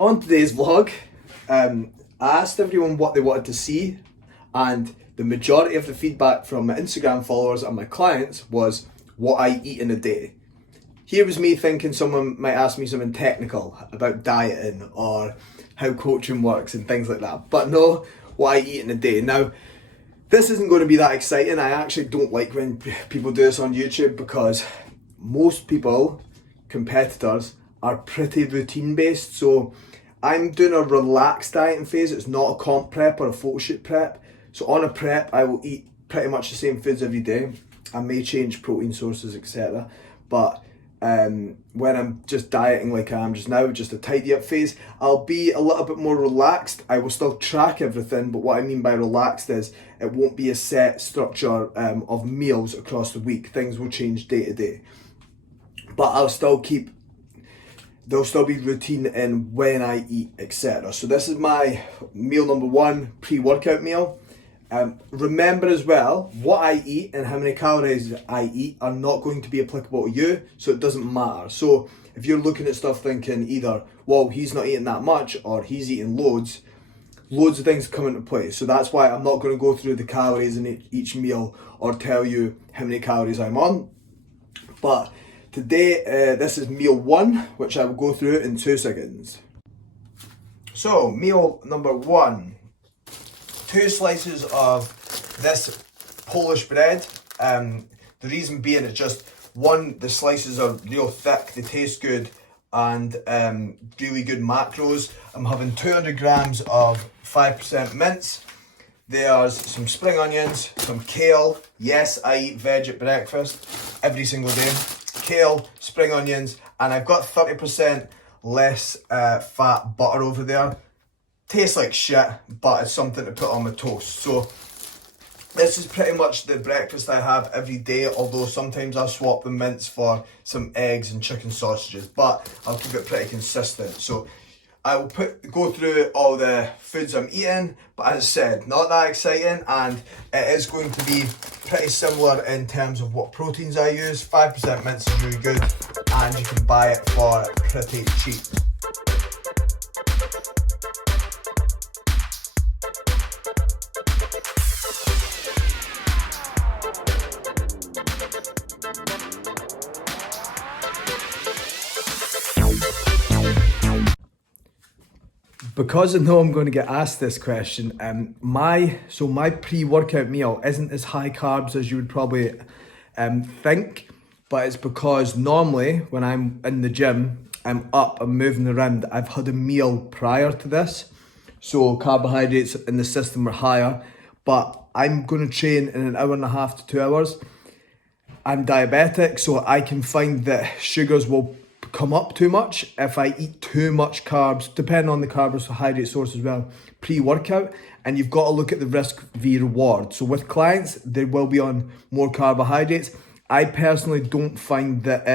On today's vlog, I asked everyone what they wanted to see, and the majority of the feedback from my Instagram followers and my clients was what I eat in a day. Here was me thinking someone might ask me something technical about dieting or how coaching works and things like that, but no, what I eat in a day. Now, this isn't going to be that exciting. I actually don't like when people do this on YouTube because most people, competitors, are pretty routine based. So I'm doing a relaxed dieting phase. It's not a comp prep or a photo shoot prep. So on a prep, I will eat pretty much the same foods every day. I may change protein sources, etc. But when I'm just dieting like I am just now, just a tidy up phase, I'll be a little bit more relaxed. I will still track everything, but what I mean by relaxed is it won't be a set structure of meals across the week. Things will change day to day. But there'll still be routine in when I eat, etc. So this is my meal number one, pre-workout meal. Remember as well, what I eat and how many calories I eat are not going to be applicable to you, so it doesn't matter. So if you're looking at stuff thinking either, well, he's not eating that much or he's eating loads of things come into play. So that's why I'm not going to go through the calories in each meal or tell you how many calories I'm on. But today, this is meal one, which I will go through in 2 seconds. So, meal number one, 2 slices of this Polish bread. The reason being it's just, one, the slices are real thick, they taste good, and really good macros. I'm having 200 grams of 5% mince. There's some spring onions, some kale. Yes, I eat veg at breakfast every single day. Kale, spring onions, and I've got 30% less fat butter over there. Tastes like shit, but it's something to put on my toast. So this is pretty much the breakfast I have every day, although sometimes I'll swap the mince for some eggs and chicken sausages, but I'll keep it pretty consistent. So I will go through all the foods I'm eating, but as I said, not that exciting, and it is going to be pretty similar in terms of what proteins I use. 5% mince is really good, and you can buy it for pretty cheap. Because I know I'm going to get asked this question, my pre-workout meal isn't as high carbs as you would probably think, but it's because normally when I'm in the gym, I'm moving around, I've had a meal prior to this, so carbohydrates in the system are higher, but I'm going to train in an hour and a half to 2 hours. I'm diabetic, so I can find that sugars will come up too much if I eat too much carbs, depending on the carbohydrate source as well, pre-workout, and you've got to look at the risk v reward. So with clients, they will be on more carbohydrates. I personally don't find that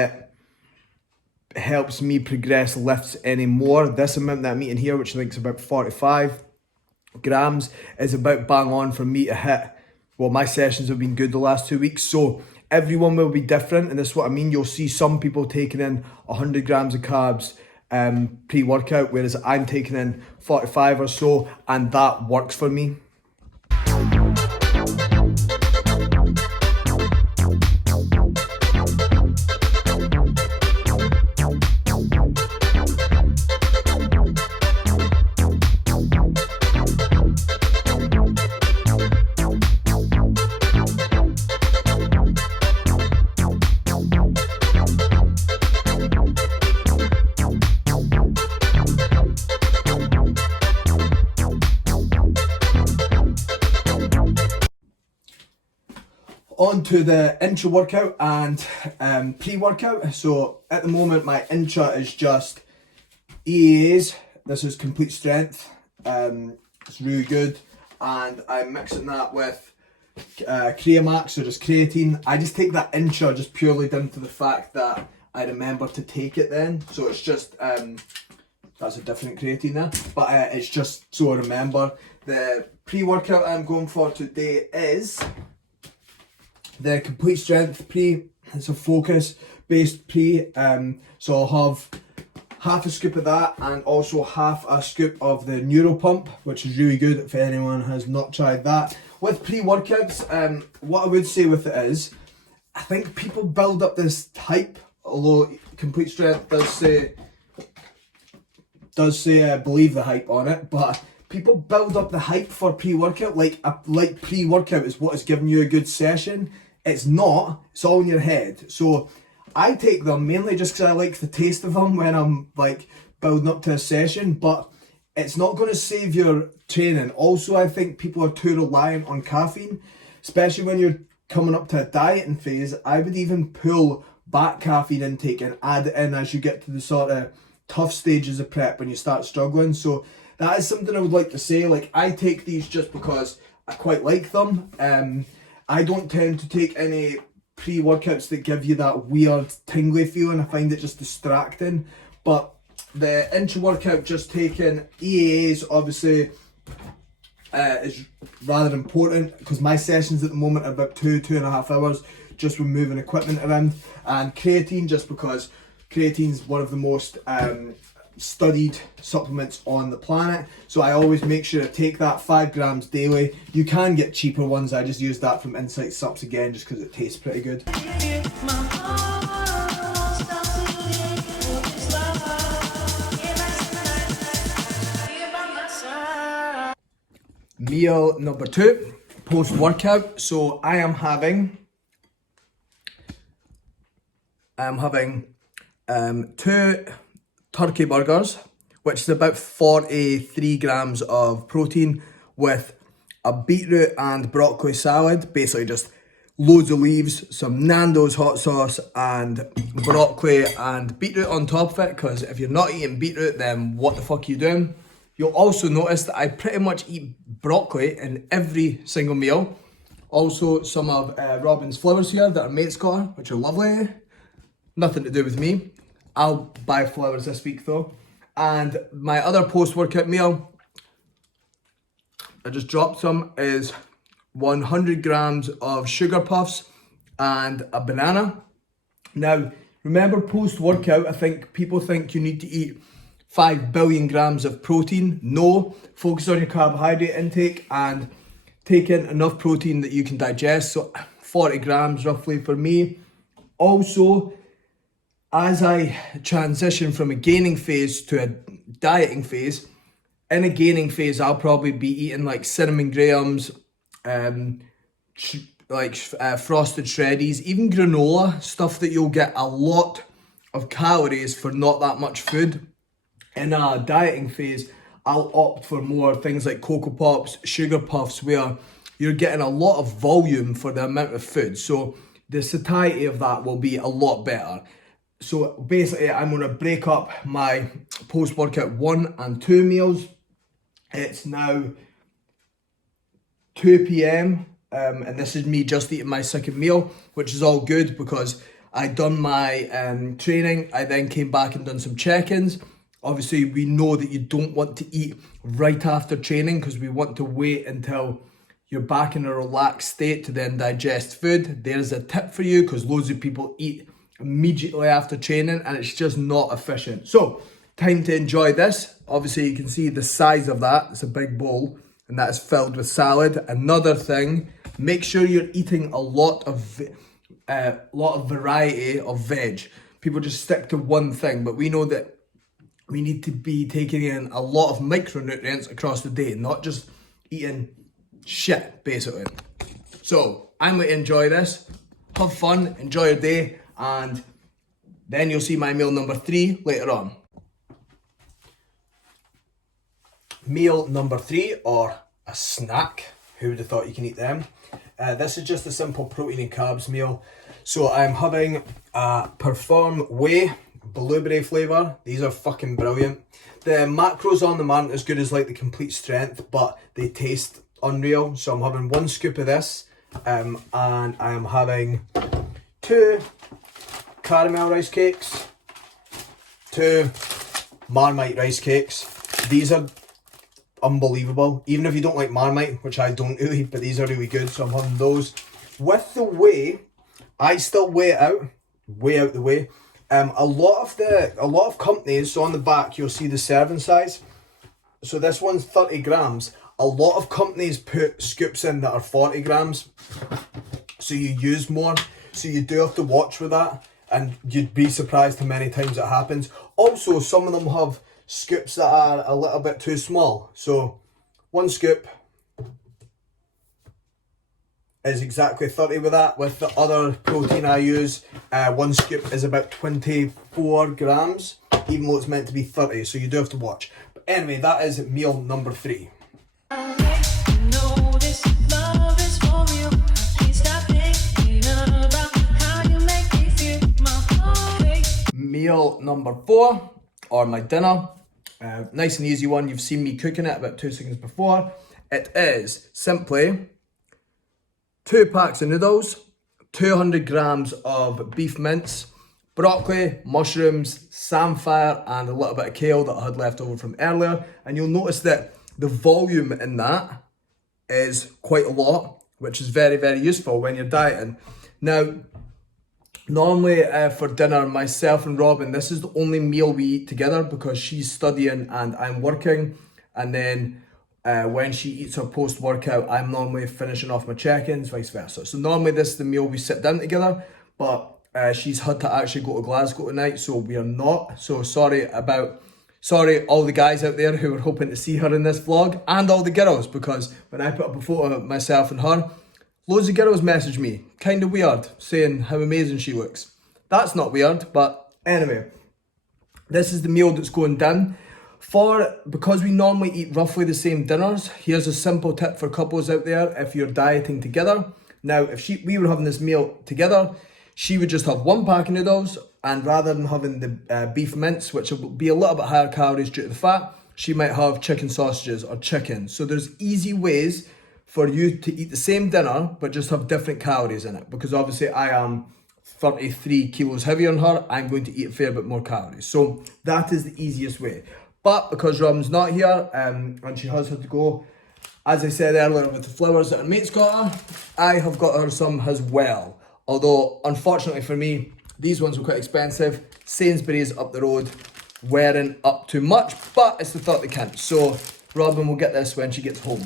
it helps me progress lifts anymore. This amount that I'm eating here, which I think is about 45 grams, is about bang on for me to hit. Well, my sessions have been good the last 2 weeks, so everyone will be different, and this is what I mean. You'll see some people taking in 100 grams of carbs pre-workout, whereas I'm taking in 45 or so, and that works for me. On to the intra workout and pre-workout. So at the moment my intra is just this is complete strength. It's really good, and I'm mixing that with Creamax, or just creatine. I just take that intra just purely down to the fact that I remember to take it then. So it's just that's a different creatine there, but it's just so I remember. The pre-workout I'm going for today is the complete strength pre. It's a focus based pre, so I'll have half a scoop of that, and also half a scoop of the Neuro Pump, which is really good if anyone has not tried that. With pre-workouts, what I would say with it is, I think people build up this hype, although Complete Strength does say believe the hype on it, but people build up the hype for pre-workout like pre-workout is what is giving you a good session. It's not, it's all in your head. So I take them mainly just because I like the taste of them when I'm like building up to a session, but it's not going to save your training. Also, I think people are too reliant on caffeine, especially when you're coming up to a dieting phase. I would even pull back caffeine intake and add it in as you get to the sort of tough stages of prep when you start struggling. So that is something I would like to say. Like, I take these just because I quite like them. I don't tend to take any pre-workouts that give you that weird tingly feeling. I find it just distracting. But the intra-workout, just taking EAAs obviously is rather important, because my sessions at the moment are about 2.5 hours just with moving equipment around. And creatine, just because creatine is one of the most studied supplements on the planet, so I always make sure to take that 5 grams daily. You can get cheaper ones, I just use that from Insight Subs again just because it tastes pretty good. Meal number 2, post-workout. So I am having 2 turkey burgers, which is about 43 grams of protein, with a beetroot and broccoli salad, basically just loads of leaves, some Nando's hot sauce, and broccoli and beetroot on top of it, because if you're not eating beetroot, then what the fuck are you doing? You'll also notice that I pretty much eat broccoli in every single meal. Also some of Robin's flowers here that our mates got, which are lovely. Nothing to do with me. I'll buy flowers this week though. And my other post-workout meal, I just dropped some, is 100 grams of sugar puffs and a banana. Now, remember post-workout, I think people think you need to eat 5 billion grams of protein. No, focus on your carbohydrate intake and take in enough protein that you can digest. So 40 grams roughly for me. Also, as I transition from a gaining phase to a dieting phase, in a gaining phase, I'll probably be eating like cinnamon grahams, frosted shreddies, even granola, stuff that you'll get a lot of calories for not that much food. In a dieting phase, I'll opt for more things like Cocoa Pops, Sugar Puffs, where you're getting a lot of volume for the amount of food. So the satiety of that will be a lot better. So basically, I'm going to break up my post-workout 1 and 2 meals. It's now 2 p.m. And this is me just eating my second meal, which is all good because I done my training. I then came back and done some check-ins. Obviously, we know that you don't want to eat right after training because we want to wait until you're back in a relaxed state to then digest food. There's a tip for you, because loads of people eat immediately after training and it's just not efficient. So, time to enjoy this. Obviously, you can see the size of that. It's a big bowl and that is filled with salad. Another thing, make sure you're eating a lot of variety of veg. People just stick to one thing, but we know that we need to be taking in a lot of micronutrients across the day, not just eating shit, basically. So, I'm going to enjoy this. Have fun, enjoy your day, and then you'll see my meal number 3 later on. Meal number 3, or a snack. Who would have thought you can eat them? This is just a simple protein and carbs meal. So I'm having a Perform Whey blueberry flavour. These are fucking brilliant. The macros on them aren't as good as like the Complete Strength, but they taste unreal. So I'm having 1 scoop of this, and I am having 2 caramel rice cakes, 2 Marmite rice cakes. These are unbelievable, even if you don't like Marmite, which I don't really, but these are really good, so I'm having those. With the whey, I still weigh out the whey, A lot of companies, so on the back you'll see the serving size. So this one's 30 grams. A lot of companies put scoops in that are 40 grams. So you use more. So you do have to watch with that. And you'd be surprised how many times it happens. Also, some of them have scoops that are a little bit too small. So one scoop is exactly 30 with that. With the other protein I use, one scoop is about 24 grams, even though it's meant to be 30. So you do have to watch. But anyway, that is meal number 3. Meal number 4, or my dinner, nice and easy one. You've seen me cooking it about 2 seconds before. It is simply 2 packs of noodles, 200 grams of beef mince, broccoli, mushrooms, samphire, and a little bit of kale that I had left over from earlier. And you'll notice that the volume in that is quite a lot, which is very, very useful when you're dieting. Now, normally for dinner, myself and Robin, this is the only meal we eat together because she's studying and I'm working. And then when she eats her post-workout, I'm normally finishing off my check-ins, vice versa. So normally this is the meal we sit down together, but she's had to actually go to Glasgow tonight, so we are not. So sorry all the guys out there who were hoping to see her in this vlog, and all the girls, because when I put up a photo of myself and her, loads of girls messaged me, kind of weird, saying how amazing she looks. That's not weird, but anyway, this is the meal that's going down. Because we normally eat roughly the same dinners, here's a simple tip for couples out there if you're dieting together. Now, if we were having this meal together, she would just have 1 pack of noodles, and rather than having the beef mince, which will be a little bit higher calories due to the fat, she might have chicken sausages or chicken. So there's easy ways for you to eat the same dinner, but just have different calories in it. Because obviously I am 33 kilos heavier than her, I'm going to eat a fair bit more calories. So that is the easiest way. But because Robin's not here, and she has had to go, as I said earlier with the flowers that her mate's got her, I have got her some as well. Although, unfortunately for me, these ones were quite expensive. Sainsbury's up the road weren't up too much, but it's the thought that counts. So Robin will get this when she gets home.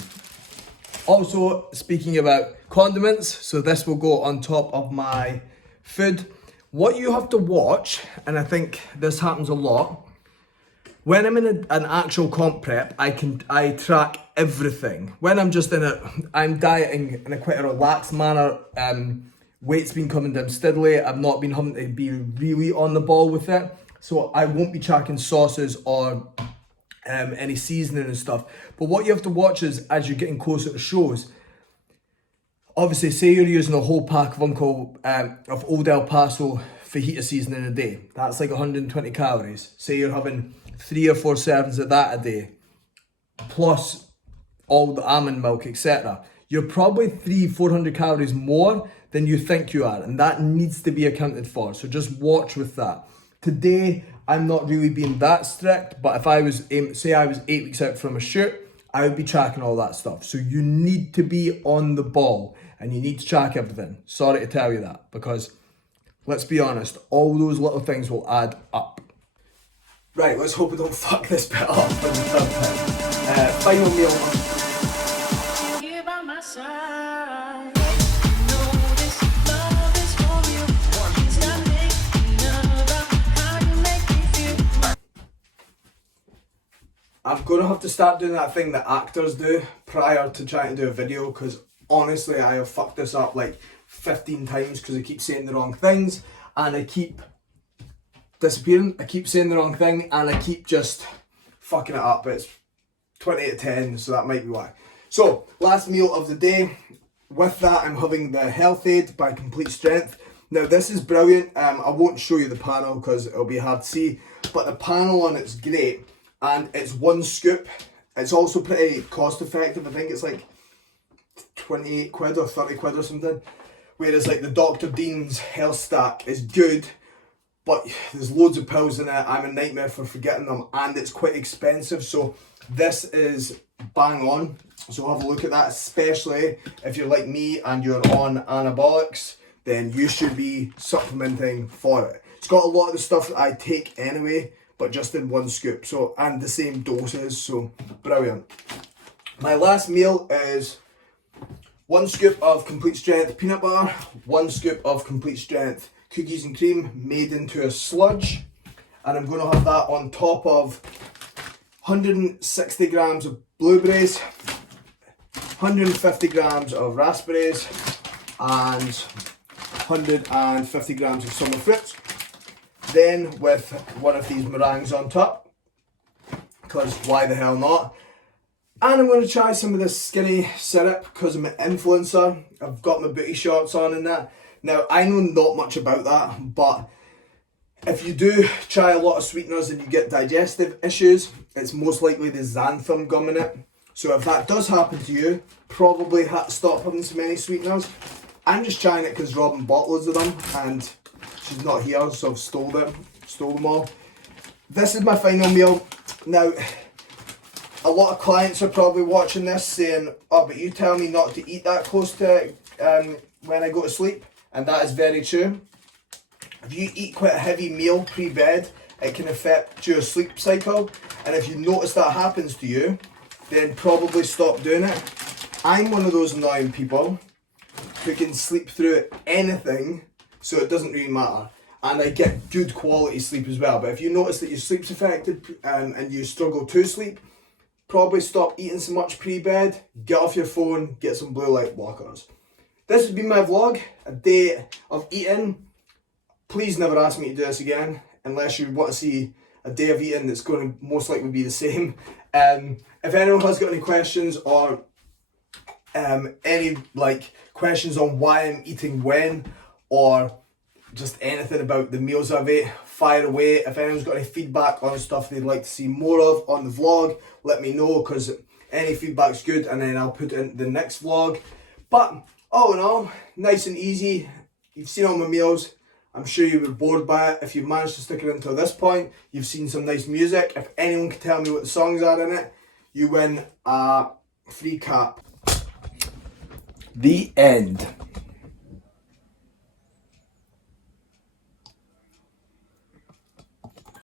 Also, speaking about condiments, so this will go on top of my food. What you have to watch, and I think this happens a lot, when I'm in an actual comp prep, I track everything. When I'm just I'm dieting in a quite a relaxed manner. Weight's been coming down steadily. I've not been having to be really on the ball with it. So I won't be tracking sauces or any seasoning and stuff. But what you have to watch is, as you're getting closer to shows, obviously say you're using a whole pack of Old El Paso fajita seasoning a day. That's like 120 calories. Say you're having 3 or 4 servings of that a day, plus all the almond milk, etc. You're probably 300-400 calories more than you think you are, and that needs to be accounted for. So just watch with that. Today, I'm not really being that strict, but if I was, say I was 8 weeks out from a shoot, I would be tracking all that stuff. So you need to be on the ball, and you need to track everything. Sorry to tell you that, because let's be honest, all those little things will add up. Right, let's hope we don't fuck this bit up for the third time. Final meal. I'm going to have to start doing that thing that actors do prior to trying to do a video, because honestly I have fucked this up like 15 times because I keep saying the wrong things and I keep disappearing. I keep saying the wrong thing and I keep just fucking it up. It's 20 out of 10, so that might be why. So, last meal of the day. With that, I'm having the Health Aid by Complete Strength. Now, this is brilliant. I won't show you the panel because it'll be hard to see, but the panel on it's great. And it's 1 scoop. It's also pretty cost effective. I think it's like 28 quid or 30 quid or something. Whereas like the Dr. Dean's Health Stack is good, but there's loads of pills in it. I'm a nightmare for forgetting them, and it's quite expensive. So this is bang on. So have a look at that, especially if you're like me and you're on anabolics, then you should be supplementing for it. It's got a lot of the stuff that I take anyway, but just in one scoop. So, and the same doses, so brilliant. My last meal is 1 scoop of complete strength peanut butter, 1 scoop of complete strength cookies and cream made into a sludge, and I'm going to have that on top of 160 grams of blueberries, 150 grams of raspberries, and 150 grams of summer fruits. Then with one of these meringues on top, because why the hell not? And I'm going to try some of this skinny syrup because I'm an influencer. I've got my booty shorts on and that. Now, I know not much about that, but if you do try a lot of sweeteners and you get digestive issues, it's most likely the xanthan gum in it. So if that does happen to you, probably stop having so many sweeteners. I'm just trying it because Robin bought loads of them and she's not here, so I've stole them all. This is my final meal. Now, a lot of clients are probably watching this saying, oh, but you tell me not to eat that close to when I go to sleep. And that is very true. If you eat quite a heavy meal pre-bed, it can affect your sleep cycle. And if you notice that happens to you, then probably stop doing it. I'm one of those annoying people who can sleep through anything, so it doesn't really matter. And I get good quality sleep as well. But if you notice that your sleep's affected and you struggle to sleep, probably stop eating so much pre-bed, get off your phone, get some blue light blockers. This has been my vlog, a day of eating. Please never ask me to do this again, unless you want to see a day of eating that's going to most likely be the same. If anyone has got any questions or any questions on why I'm eating when, or just anything about the meals I've ate, fire away. If anyone's got any feedback on stuff they'd like to see more of on the vlog, let me know, because any feedback's good and then I'll put it in the next vlog. But all in all, nice and easy. You've seen all my meals. I'm sure you were bored by it. If you've managed to stick it until this point, you've seen some nice music. If anyone can tell me what the songs are in it, you win a free cap. The end.